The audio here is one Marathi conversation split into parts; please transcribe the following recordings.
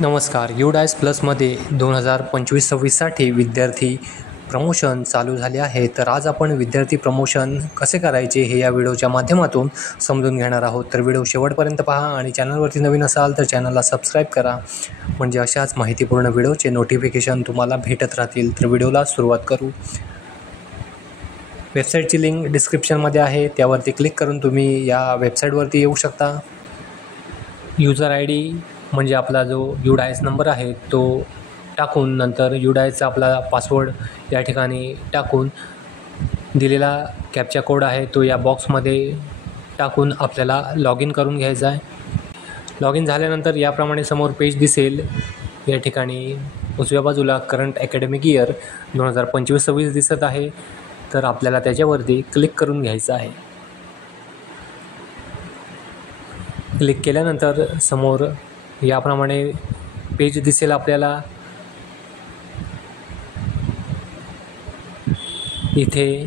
नमस्कार. UDAIS प्लसमध्ये 2025-26साठी विद्यार्थी प्रमोशन चालू झाले आहे. तर आज आपण विद्यार्थी प्रमोशन कसे करायचे हे या व्हिडिओच्या माध्यमातून समजून घेणार आहोत. तर व्हिडिओ शेवटपर्यंत पहा आणि चॅनलवरती नवीन असाल तर चॅनलला सबस्क्राईब करा, म्हणजे अशाच माहितीपूर्ण व्हिडिओचे नोटिफिकेशन तुम्हाला भेटत राहतील. तर व्हिडिओला सुरुवात करू. वेबसाईटची लिंक डिस्क्रिप्शनमध्ये आहे, त्यावरती क्लिक करून तुम्ही या वेबसाईटवरती येऊ शकता. यूजर ID म्हणजे आपला जो UDAIS नंबर आहे तो टाकून नंतर UDAISचा आपला पासवर्ड या ठिकाणी टाकून दिलेला कॅप्चा कोड आहे तो या बॉक्समध्ये टाकून आपल्याला लॉग इन करून घ्यायचा आहे. लॉग इन झाल्यानंतर याप्रमाणे समोर पेज दिसेल. या ठिकाणी उजव्या बाजूला करंट अकॅडमिक इयर 2025-26 दिसत आहे. तर आपल्याला त्याच्यावरती क्लिक करून घ्यायचं आहे. क्लिक केल्यानंतर समोर याप्रमाणे पेज दिसेल आपल्याला. इथे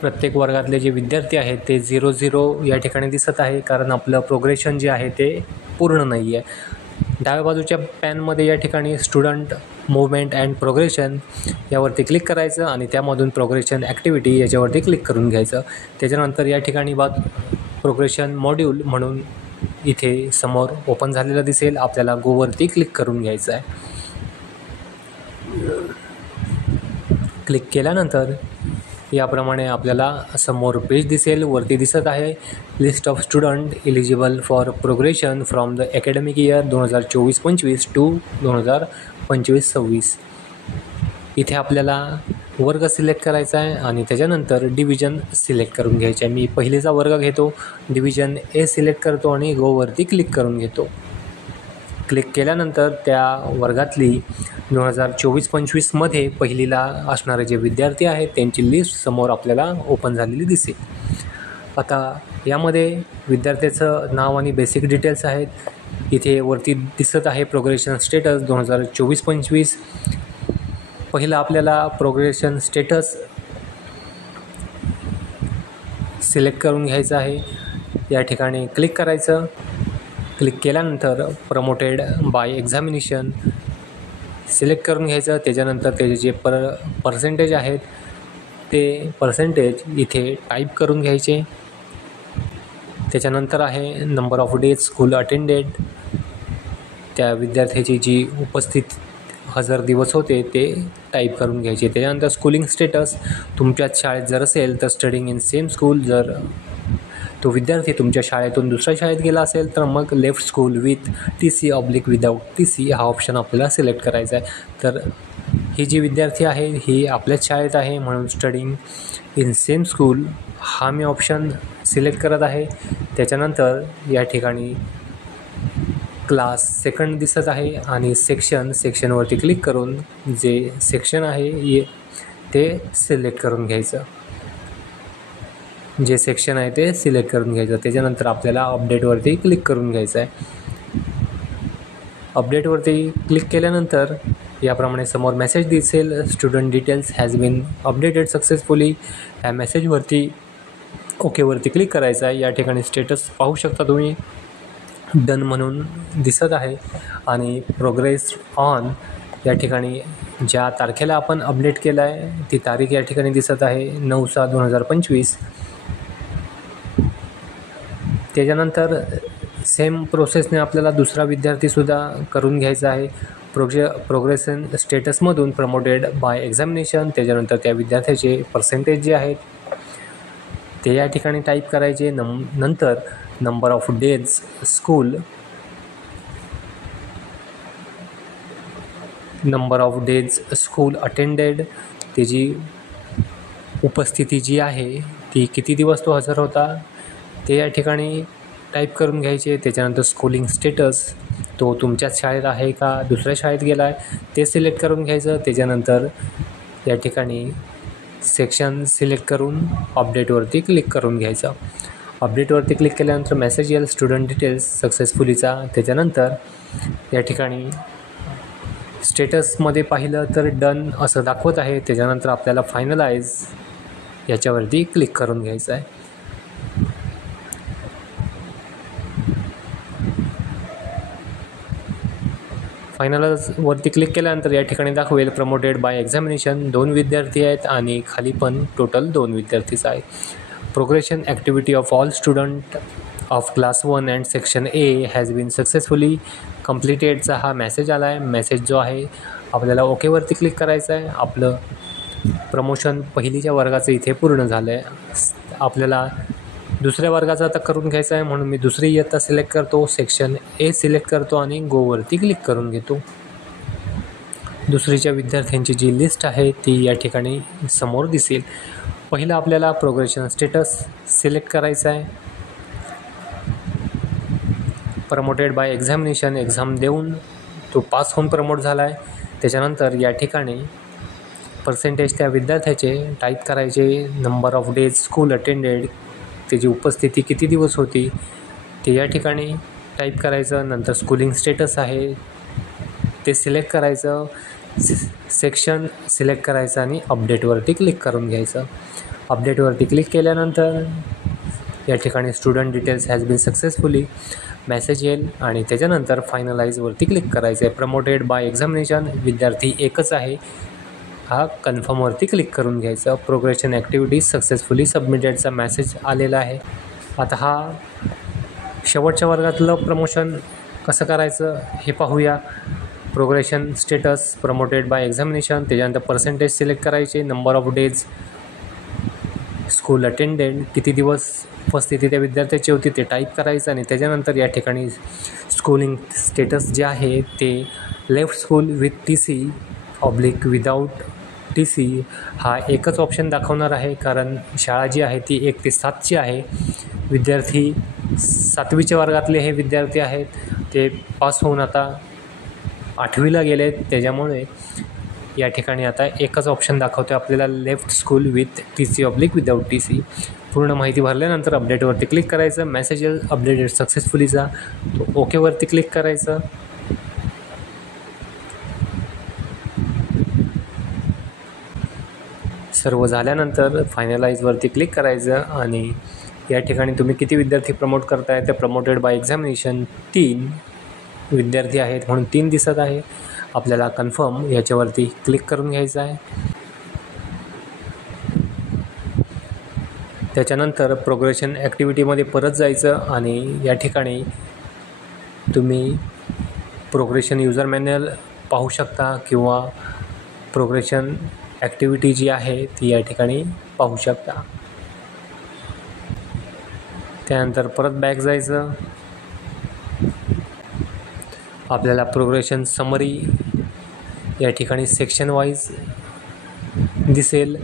प्रत्येक वर्गातले जे विद्यार्थी आहेत ते 00 या ठिकाणी दिसत आहे, कारण आपलं प्रोग्रेशन जे आहे ते पूर्ण नाही आहे. डाव्या बाजूच्या पॅनमध्ये या ठिकाणी स्टुडंट मूवमेंट अँड प्रोग्रेशन यावरती क्लिक करायचं आणि त्यामधून प्रोग्रेशन ॲक्टिव्हिटी याच्यावरती क्लिक करून घ्यायचं. त्याच्यानंतर या ठिकाणी प्रोग्रेशन मॉड्यूल म्हणून इथे समोर ओपन झालेलं दिसेल. आपल्याला गोवरती क्लिक करून घ्यायचं आहे. क्लिक केल्यानंतर याप्रमाणे आपल्याला समोर पेज दिसेल. वरती दिसत आहे list of student eligible for progression from the academic year 2024-25 to 2025-26. इथे आपल्याला वर्ग सिलेक्ट करायचा आहे आणि त्याच्यानंतर डिव्हिजन सिलेक्ट करून घ्यायचे आहे. मी पहिलेचा वर्ग घेतो, डिव्हिजन A सिलेक्ट करतो आणि गोवरती क्लिक करून घेतो. क्लिक केल्यानंतर त्या वर्गातली 2024-25मध्ये पहिलीला असणारे जे विद्यार्थी आहेत त्यांची लिस्ट समोर आपल्याला ओपन झालेली दिसेल. आता यामध्ये विद्यार्थ्याचं नाव आणि बेसिक डिटेल्स आहेत. इथे वरती दिसत आहे प्रोग्रेशन स्टेटस 2024-25. पहिलं आपल्याला प्रोग्रेशन स्टेटस सिलेक्ट करून घ्यायचं आहे. या ठिकाणी क्लिक करायचं. क्लिक केल्यानंतर प्रमोटेड बाय एक्झामिनेशन सिलेक्ट करून घ्यायचं. त्याच्यानंतर त्याचे जे पर्सेंटेज आहेत ते पर्सेंटेज इथे टाईप करून घ्यायचे. त्याच्यानंतर आहे number of days school attended, त्या विद्यार्थ्याची जी उपस्थित हजर दिवस होते ते टाईप करून घ्यायचे. त्याच्यानंतर स्कूलिंग स्टेटस तुमच्याच शाळेत जर असेल तर स्टडिंग इन सेम स्कूल, जर तो विद्यार्थी तुमच्या शाळेतून दुसऱ्या शाळेत गेला असेल तर मग left school with TC/ without TC हा ऑप्शन आपल्याला सिलेक्ट करायचा आहे. तर ही जी विद्यार्थी आहे ही आपल्याच शाळेत आहे म्हणून स्टडिंग इन सेम स्कूल हा मी ऑप्शन सिलेक्ट करत आहे. त्याच्यानंतर या ठिकाणी क्लास सेकंड दिसत आहे आणि सेक्शनवरती क्लिक करून जे सेक्शन आहे ते सिलेक्ट करून घ्यायचं. जे सेक्शन आहे ते सिलेक्ट करून घ्यायचं. त्याच्यानंतर आपल्याला अपडेटवरती क्लिक करून घ्यायचं आहे. अपडेटवरती क्लिक केल्यानंतर याप्रमाणे समोर मेसेज दिसेल student details has been updated successfully. ह्या मेसेजवरती ओकेवरती क्लिक करायचं आहे. या ठिकाणी स्टेटस पाहू शकता तुम्ही, डन म्हणून दिसत आहे आणि प्रोग्रेस ऑन या ठिकाणी ज्या तारखेला आपण अपडेट केलं आहे ती तारीख या ठिकाणी दिसत आहे 9/6/2025. त्याच्यानंतर सेम प्रोसेसने आपल्याला दुसरा विद्यार्थीसुद्धा करून घ्यायचा आहे. प्रोग्रेशन स्टेटसमधून प्रमोटेड बाय एक्झामिनेशन, त्याच्यानंतर त्या विद्यार्थ्याचे पर्सेंटेज जे आहेत ते या ठिकाणी टाईप करायचे. नंतर number of days school, number of days school attended, त्याची उपस्थिती जी आहे ती किती दिवस तो हजर होता ते या ठिकाणी टाईप करून घ्यायचे. त्याच्यानंतर स्कूलिंग स्टेटस तो तुमच्याच शाळेत आहे का दुसऱ्या शाळेत गेला आहे ते सिलेक्ट करून घ्यायचं. त्याच्यानंतर या ठिकाणी सेक्शन सिलेक्ट करून अपडेटवरती क्लिक करून घ्यायचं. अपडेटवरती क्लिक केल्यानंतर मेसेज येईल स्टुडंट डिटेल्स सक्सेसफुलीचा. त्याच्यानंतर या ठिकाणी स्टेटसमध्ये पाहिलं तर डन असं दाखवत आहे. त्याच्यानंतर आपल्याला फायनलाइज याच्यावरती क्लिक करून घ्यायचं आहे. फायनलाइजवरती क्लिक केल्यानंतर या ठिकाणी दाखवेल प्रमोटेड बाय एक्झामिनेशन 2 विद्यार्थी आहेत आणि खाली पण टोटल 2 विद्यार्थीच आहे. Progression activity of all student of class 1 and section A has been successfully कंप्लिटेडचा हा मेसेज आला आहे. मेसेज जो आहे आपल्याला ओकेवरती क्लिक करायचं आहे. आपलं प्रमोशन पहिलीच्या वर्गाचं इथे पूर्ण झालं आहे. आपल्याला दुसऱ्या वर्गाचा आता करून घ्यायचा आहे म्हणून मी दुसरी इयत्ता सिलेक्ट करतो, सेक्शन ए सिलेक्ट करतो आणि गोवरती क्लिक करून घेतो. दुसरीच्या विद्यार्थ्यांची जी लिस्ट आहे ती या ठिकाणी समोर दिसेल. पहिलं आपल्याला प्रोग्रेशन स्टेटस सिलेक्ट करायचं आहे. प्रमोटेड बाय एक्झामिनेशन, एक्झाम देऊन तो पास होऊन प्रमोट झाला आहे. त्याच्यानंतर या ठिकाणी पर्सेंटेज त्या विद्यार्थ्याचे टाईप करायचे, number of days school attended, त्याची उपस्थिती किती दिवस होती ते या ठिकाणी टाईप करायचं. नंतर स्कूलिंग स्टेटस आहे ते सिलेक्ट करायचं, सेक्शन सिलेक्ट करायचं आणि अपडेटवरती क्लिक करून घ्यायचं. अपडेटवरती क्लिक केल्यानंतर या ठिकाणी student details has been successfully message येईल आणि त्याच्यानंतर फायनलाइजवरती क्लिक करायचं आहे. प्रमोटेड बाय एक्झामिनेशन, विद्यार्थी एकच आहे, हा कन्फर्मवरती क्लिक करून घ्यायचं. प्रोग्रेशन ॲक्टिव्हिटी सक्सेसफुली सबमिटेडचा मेसेज आलेला आहे. आता हा शेवटच्या वर्गातलं प्रमोशन कसं करायचं हे पाहूया. Progression status promoted by examination, त्याच्यानंतर पर्सेंटेज सिलेक्ट करायचे, number of days school attended, किती दिवस उपस्थिती त्या विद्यार्थ्याची होती ते टाईप करायचं आणि त्याच्यानंतर या ठिकाणी स्कूलिंग स्टेटस जे आहे ते left school with TC oblique without TC हा एकच ऑप्शन दाखवणार आहे, कारण शाळा जी आहे ती 1 ते 7ची आहे. विद्यार्थी 7वीच्या वर्गातले हे विद्यार्थी आहेत, ते पास होऊन आता 8वीला गेले, त्याच्यामुळे या ठिकाणी आता एकच ऑप्शन दाखवतो आपल्याला, left school with TC oblique without TC. पूर्ण माहिती भरल्यानंतर अपडेटवरती क्लिक करायचं. मेसेज अपडेटेड सक्सेसफुलीचा, तो ओकेवरती क्लिक करायचं. सर्व झाल्यानंतर फायनलाइजवरती क्लिक करायचं आणि या ठिकाणी तुम्ही किती विद्यार्थी प्रमोट करताय ते प्रमोटेड बाय एक्झामिनेशन 3 विद्यार्थी आहेत म्हणून 3 दिसत आहे. आपल्याला कन्फर्म याच्यावरती क्लिक करून घ्यायचं आहे. त्याच्यानंतर प्रोग्रेशन ॲक्टिव्हिटीमध्ये परत जायचं आणि या ठिकाणी तुम्ही प्रोग्रेशन युजर मॅन्युअल पाहू शकता किंवा प्रोग्रेशन ॲक्टिव्हिटी जी आहे ती या ठिकाणी पाहू शकता. त्यानंतर परत बॅक जायचं. आपल्याला प्रोग्रेशन समरी या ठिकाणी सेक्शन वाईज दिसेल.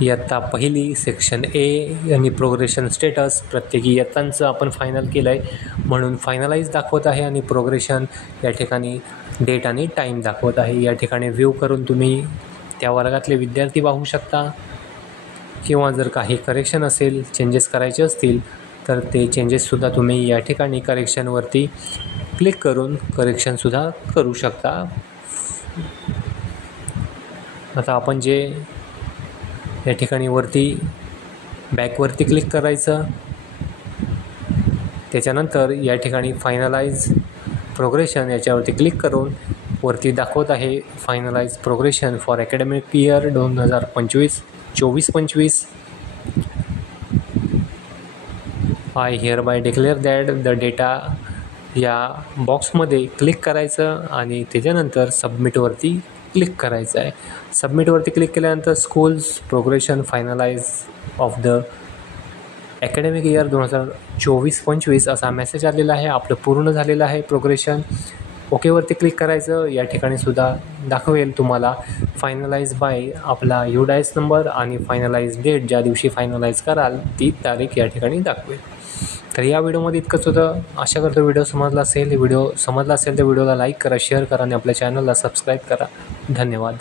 इयत्ता पहिली सेक्शन ए आणि प्रोग्रेशन स्टेटस प्रत्येकी इयत्तांचं आपण फायनल केलं आहे म्हणून फायनलाइज दाखवत आहे आणि प्रोग्रेशन या ठिकाणी डेट आणि टाईम दाखवत आहे. या ठिकाणी व्ह्यू करून तुम्ही त्या वर्गातले विद्यार्थी पाहू शकता किंवा जर काही करेक्शन असेल, चेंजेस करायचे असतील तर ते चेंजेससुद्धा तुम्ही या ठिकाणी करेक्शनवरती क्लिक करून करेक्शनसुद्धा करू शकता. आता आपण जे या ठिकाणी वरती बॅकवरती क्लिक करायचं, त्याच्यानंतर या ठिकाणी फायनलाइज प्रोग्रेशन याच्यावरती क्लिक करून वरती दाखवत आहे finalize progression for academic year 2024-25. I hereby declare that the data या बॉक्समध्ये क्लिक करायचं आणि त्याच्यानंतर सबमिटवरती क्लिक करायचं आहे. सबमिटवरती क्लिक केल्यानंतर schools progression finalise of the academic year 2024-25 असा मेसेज आलेला आहे. आपलं पूर्ण झालेलं आहे प्रोग्रेशन. ओकेवरती क्लिक करायचं. या ठिकाणी सुद्धा दाखवेल तुम्हाला फायनलाइज बाय आपला UDIS नंबर आणि फायनलाइज डेट, ज्या दिवशी फायनलाइज कराल ती तारीख या ठिकाणी दाखवेल. तर या व्हिडिओमध्ये इतकंच होतं. आशा करतो व्हिडिओ समजला असेल. व्हिडिओ समजला असेल तर व्हिडिओला लाईक करा, शेअर करा आणि आपल्या चॅनलला सबस्क्राईब करा. धन्यवाद.